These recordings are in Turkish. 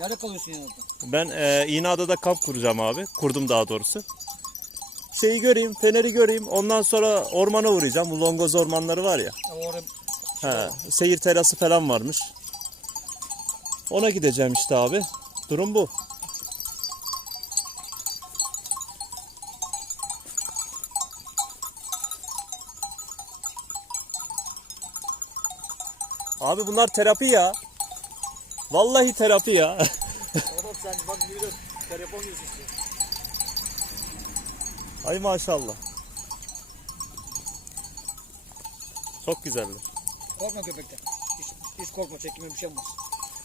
Nerede kalıyorsun yani orada? Ben e, İğneada'da kamp kuracağım abi. Kurdum daha doğrusu. Şeyi göreyim, feneri göreyim. Ondan sonra ormana uğrayacağım. Bu Longoz ormanları var ya. Ya orada He, seyir terası falan varmış. Ona gideceğim işte abi. Durum bu. Abi bunlar terapi ya. Vallahi terapi ya. Oğlum sen bak de telefon yüzüsü. Ay maşallah. Çok güzeller. Korkma köpekten. Hiç, hiç korkma çekime bir şey olmaz.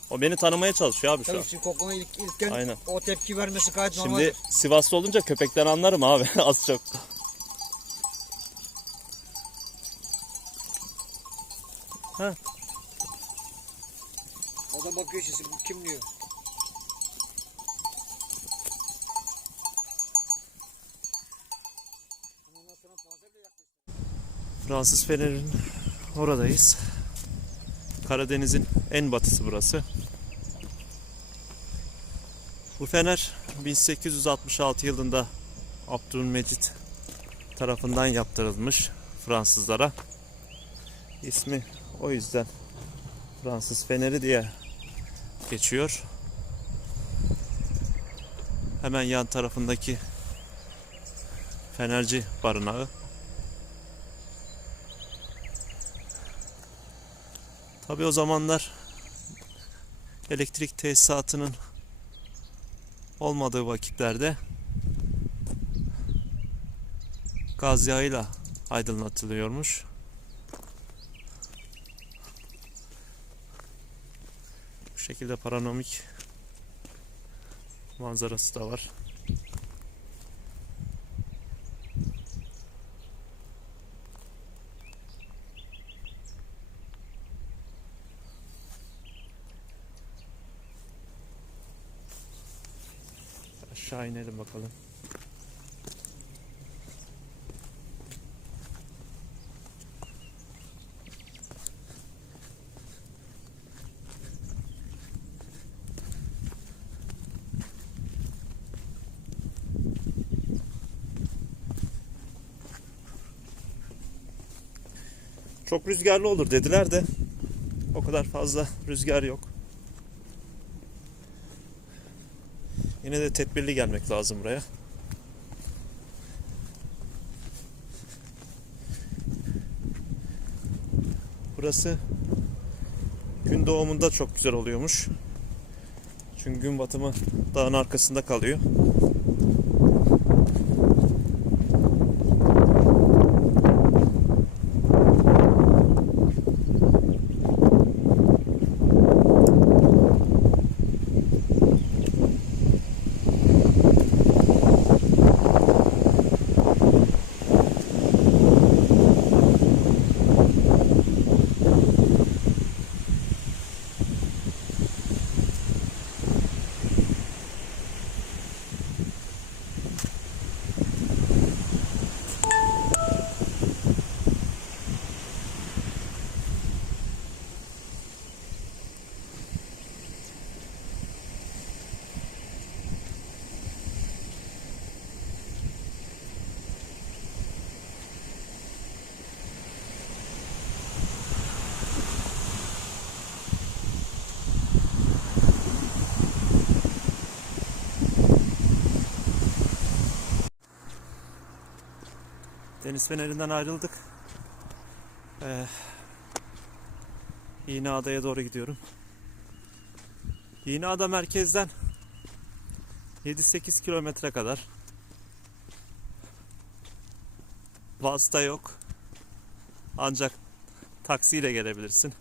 O beni tanımaya çalışıyor abi şu an. Tabii şimdi korkmama ilk, ilkken Aynen. o tepki vermesi gayet Şimdi normaldir. Sivaslı olunca köpekten anlarım abi az çok. Ha, Bakıyor işte bu kim diyor. Fransız Fener'in oradayız. Karadeniz'in en batısı burası. Bu fener 1866 yılında Abdülmecit tarafından yaptırılmış Fransızlara. İsmi o yüzden Fransız Feneri diye geçiyor. Hemen yan tarafındaki Fenerci barınağı. Tabii o zamanlar elektrik tesisatının olmadığı vakitlerde gaz yağıyla aydınlatılıyormuş. Şekilde paranomik manzarası da var. Aşağı inelim bakalım. Çok rüzgarlı olur dediler de o kadar fazla rüzgar yok. Yine de tedbirli gelmek lazım buraya. Burası gün doğumunda çok güzel oluyormuş. Çünkü gün batımı dağın arkasında kalıyor. Deniz Feneri'nden ayrıldık. Ee, İğneada'ya doğru gidiyorum. İğneada merkezden 7-8 kilometre kadar. Vasıta yok. Ancak taksiyle gelebilirsin.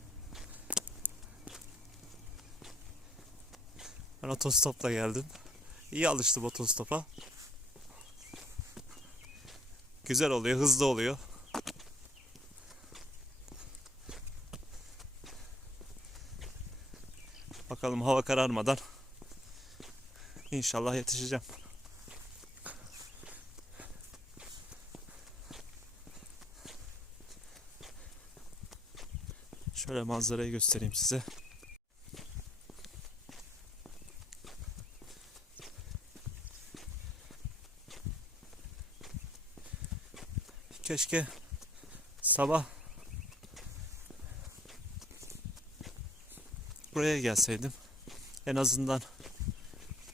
Ben otostopla geldim. İyi alıştım otostopa. Güzel oluyor, hızlı oluyor. Bakalım hava kararmadan inşallah yetişeceğim. Şöyle manzarayı göstereyim size. Keşke sabah buraya gelseydim. En azından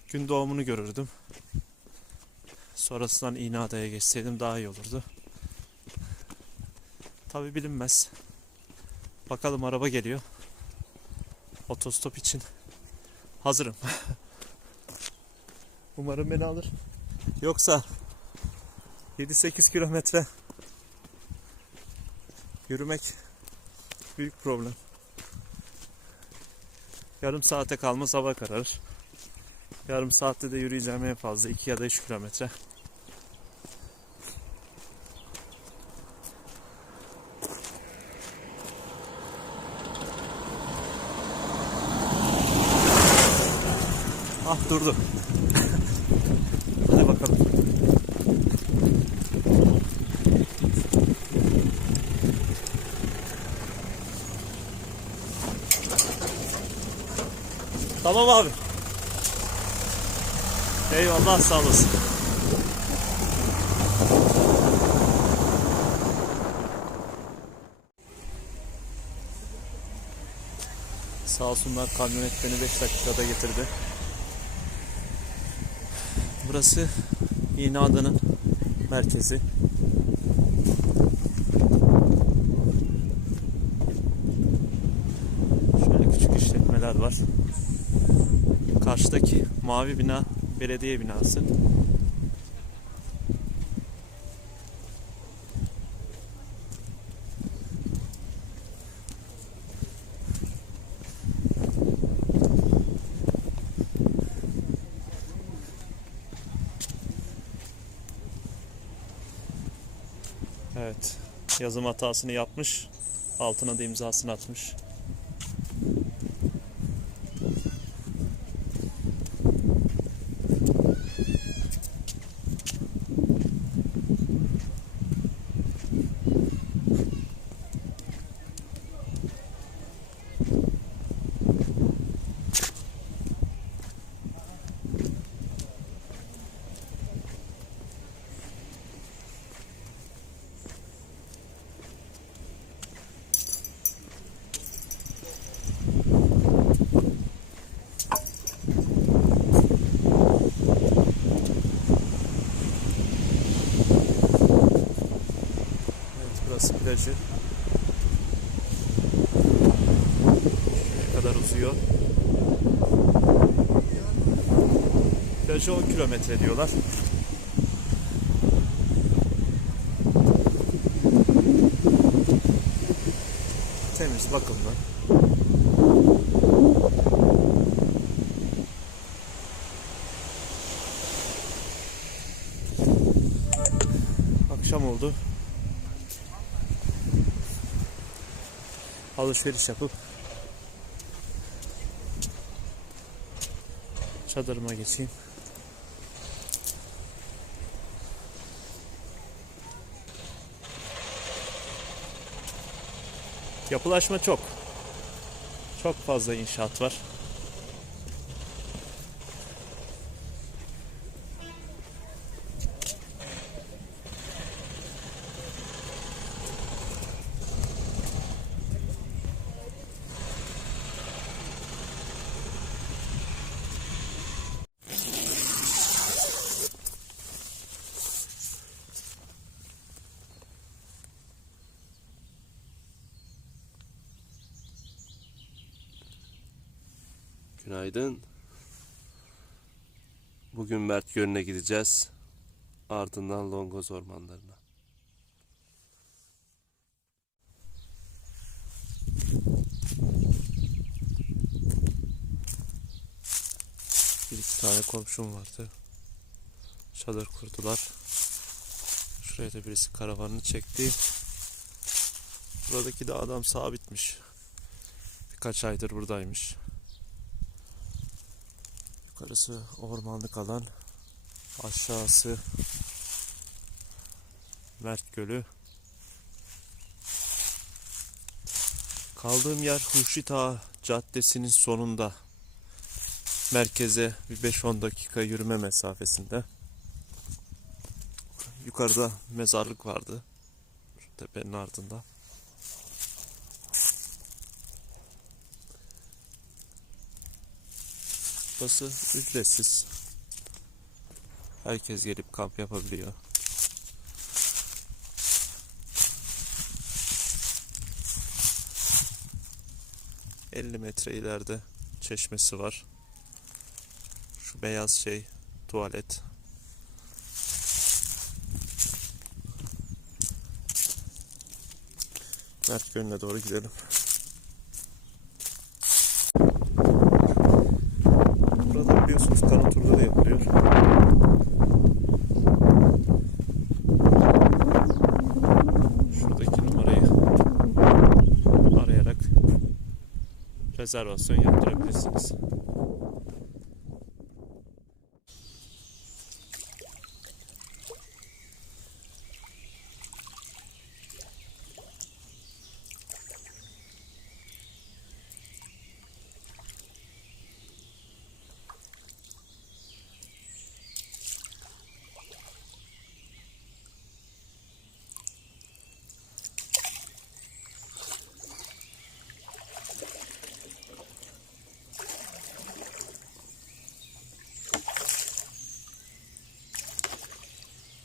gün doğumunu görürdüm. Sonrasından İğneada'ya geçseydim daha iyi olurdu. Tabi bilinmez. Bakalım araba geliyor. Otostop için hazırım. Umarım beni alır. Yoksa 7-8 kilometre yürümek büyük problem. Yarım saate kalmaz hava kararır. Yarım saatte de yürüyeceğim en fazla 2 ya da 3 kilometre. Ah durdu. Hadi bakalım. Tamam abi. Eyvallah sağ olasın. Sağ olsunlar kamyonet beni 5 dakikada getirdi. Burası İğneada'nın merkezi. Şöyle küçük işletmeler var. Karşıdaki mavi bina belediye binası. Evet. Yazım hatasını yapmış. Altına da imzasını atmış. Burası plajı. Ne kadar uzuyor. Plajı 10 kilometre diyorlar. Temiz, bakımlı. Akşam oldu. Alışveriş yapıp çadırıma geçeyim. Yapılaşma çok. Çok fazla inşaat var. Günaydın. Bugün Mert Gölü'ne gideceğiz. Ardından Longoz ormanlarına. Bir iki tane komşum vardı. Çadır kurdular. Şuraya da birisi karavanını çekti. Buradaki de adam sabitmiş. Birkaç aydır buradaymış. Yukarısı ormanlık alan. Aşağısı Mert Gölü. Kaldığım yer Hurşit Ağa Caddesi'nin sonunda. Merkeze bir 5-10 dakika yürüme mesafesinde. Yukarıda mezarlık vardı. tepenin ardında. Burası ücretsiz. Herkes gelip kamp yapabiliyor. ...50 metre ileride çeşmesi var. Şu beyaz şey tuvalet. Mert Gölü'ne doğru gidelim. realizar o sonho da presença.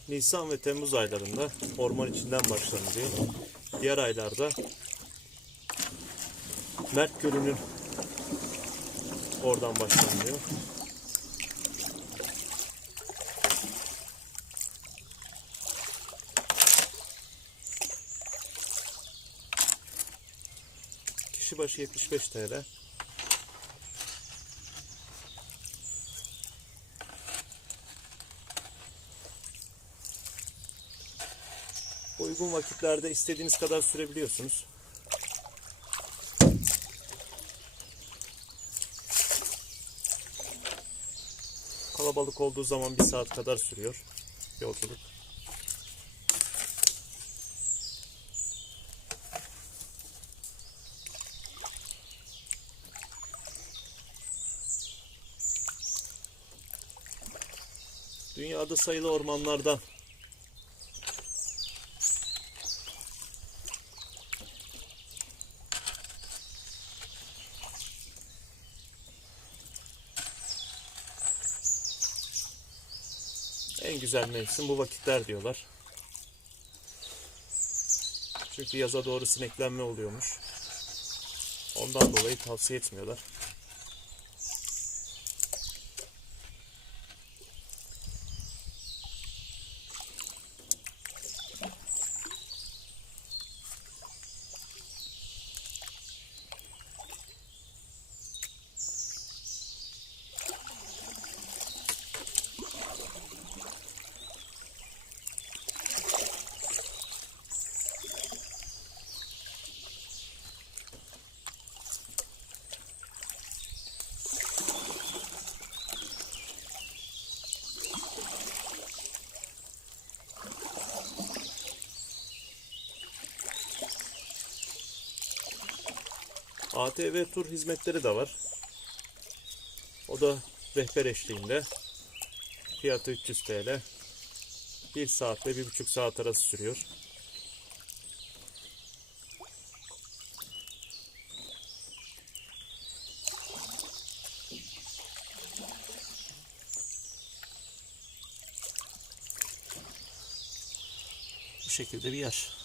Nisan ve Temmuz aylarında orman içinden başlanılıyor. Diğer aylarda Mert Gölü'nün oradan başlanıyor. Kişi başı 75 TL. Uygun vakitlerde istediğiniz kadar sürebiliyorsunuz. Kalabalık olduğu zaman bir saat kadar sürüyor yolculuk. Dünyada sayılı ormanlardan En güzel mevsim bu vakitler diyorlar. Çünkü yaza doğru sineklenme oluyormuş. Ondan dolayı tavsiye etmiyorlar. ATV tur hizmetleri de var. O da rehber eşliğinde. Fiyatı 300 TL. 1 saat ve 1,5 saat arası sürüyor. Bu şekilde bir yer.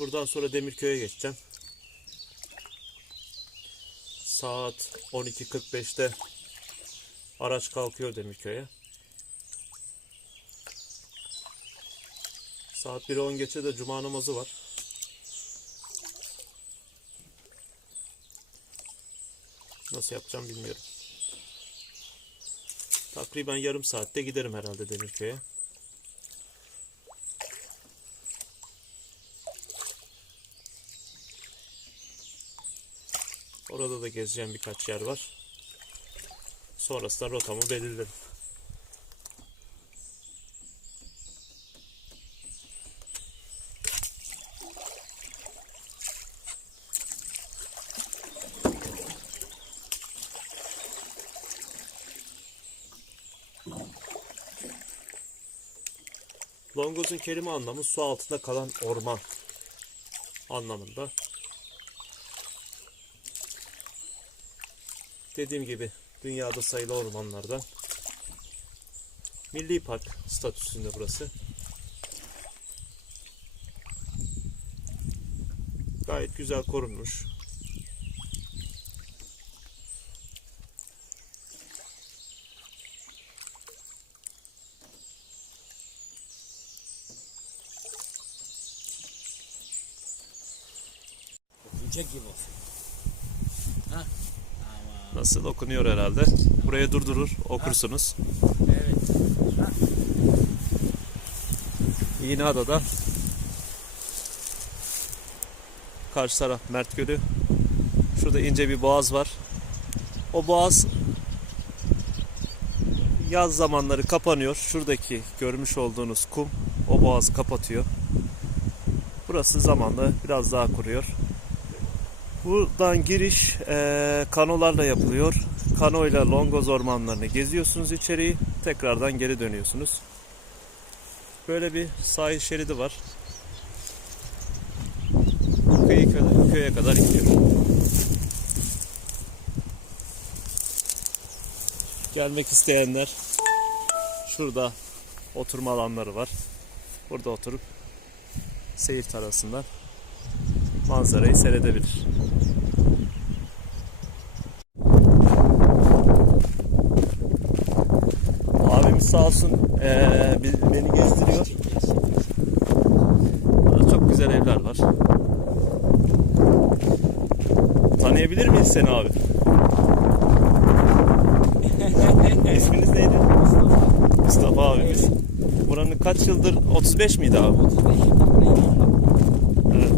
Buradan sonra Demirköy'e geçeceğim. Saat 12.45'te araç kalkıyor Demirköy'e. Saat 1'e 10 geçe de cuma namazı var. Nasıl yapacağım bilmiyorum. Takriben yarım saatte giderim herhalde Demirköy'e. Orada da gezeceğim birkaç yer var. Sonrasında rotamı belirlerim. Longozun kelime anlamı su altında kalan orman anlamında. Dediğim gibi dünyada sayılı ormanlardan Milli Park statüsünde burası. Gayet güzel korunmuş. Okuyacak gibi olsun. Ha? Nasıl okunuyor herhalde. Buraya durdurur okursunuz. evet. İğneada'da karşı taraf Mert Gölü. Şurada ince bir boğaz var. O boğaz yaz zamanları kapanıyor. Şuradaki görmüş olduğunuz kum o boğazı kapatıyor. Burası zamanla biraz daha kuruyor. Buradan giriş eee, kanolarla yapılıyor. Kanoyla Longoz ormanlarını geziyorsunuz içeriği. Tekrardan geri dönüyorsunuz. Böyle bir sahil şeridi var. Kıyı köye, köye kadar gidiyor. Gelmek isteyenler şurada oturma alanları var. Burada oturup seyir tarafından manzarayı seyredebilir. Abimiz sağ olsun bi- beni gezdiriyor. Burada çok güzel evler var. Tanıyabilir miyiz seni abi? İsminiz neydi? Mustafa abimiz. Buranın kaç yıldır? 35 miydi abi? 35 yıldır buraya geldim. Evet.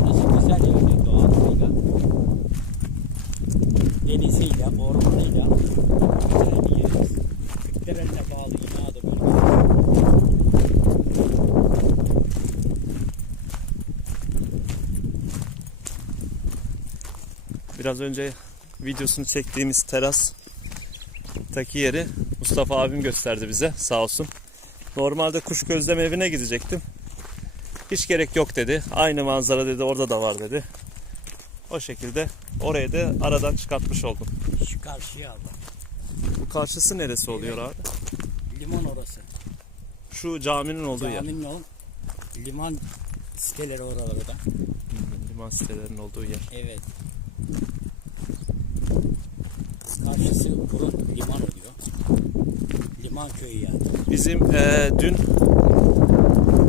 Burası güzel yani doğasıyla. Deniziyle, ormanıyla. Güzel bir yeriz. Kırklareli'ne bağlı İnağda bölgesi. Biraz önce videosunu çektiğimiz teras taki yeri Mustafa abim gösterdi bize sağ olsun. Normalde kuş gözleme evine gidecektim. Hiç gerek yok dedi. Aynı manzara dedi orada da var dedi. O şekilde orayı da aradan çıkartmış oldum. Şu karşıya bak. Bu karşısı neresi oluyor abi? Limon orası. Şu caminin olduğu yer. Caminin o. Liman siteleri oralarda. Hmm, Liman sitelerinin olduğu yer. Evet. Karşısı burun liman oluyor. Liman köyü yani. Bizim eee, dün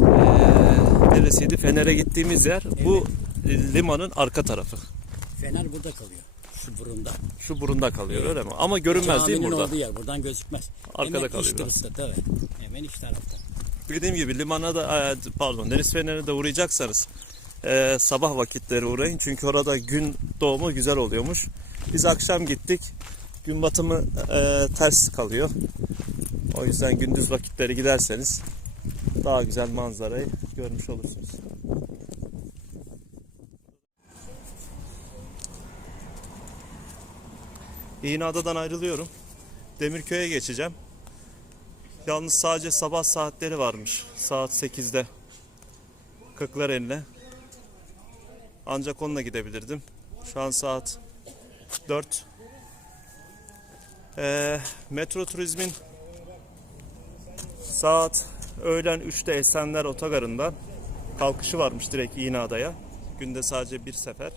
eee neresiydi? Fener'e gittiğimiz yer. Bu e, limanın arka tarafı. Fener burada kalıyor. Şu burunda. Şu burunda kalıyor öyle mi? Ama görünmez değil mi Caminin burada? olduğu yer. Buradan gözükmez. Arkada Hemen kalıyor iç biraz. tarafta, evet. Hemen iç tarafta. Dediğim gibi limana da e, pardon deniz fenerine de uğrayacaksanız e, sabah vakitleri uğrayın. Çünkü orada gün doğumu güzel oluyormuş. Biz akşam gittik. Gün batımı e, ters kalıyor. O yüzden gündüz vakitleri giderseniz daha güzel manzarayı görmüş olursunuz. İğneada'dan ayrılıyorum. Demirköy'e geçeceğim. Yalnız sadece sabah saatleri varmış. Saat 8'de. Kırklareli'ne. Ancak onunla gidebilirdim. Şu an saat 4. Ee, metro turizmin saat öğlen 3'te Esenler Otogarı'ndan kalkışı varmış direkt İğneada'ya. Günde sadece bir sefer.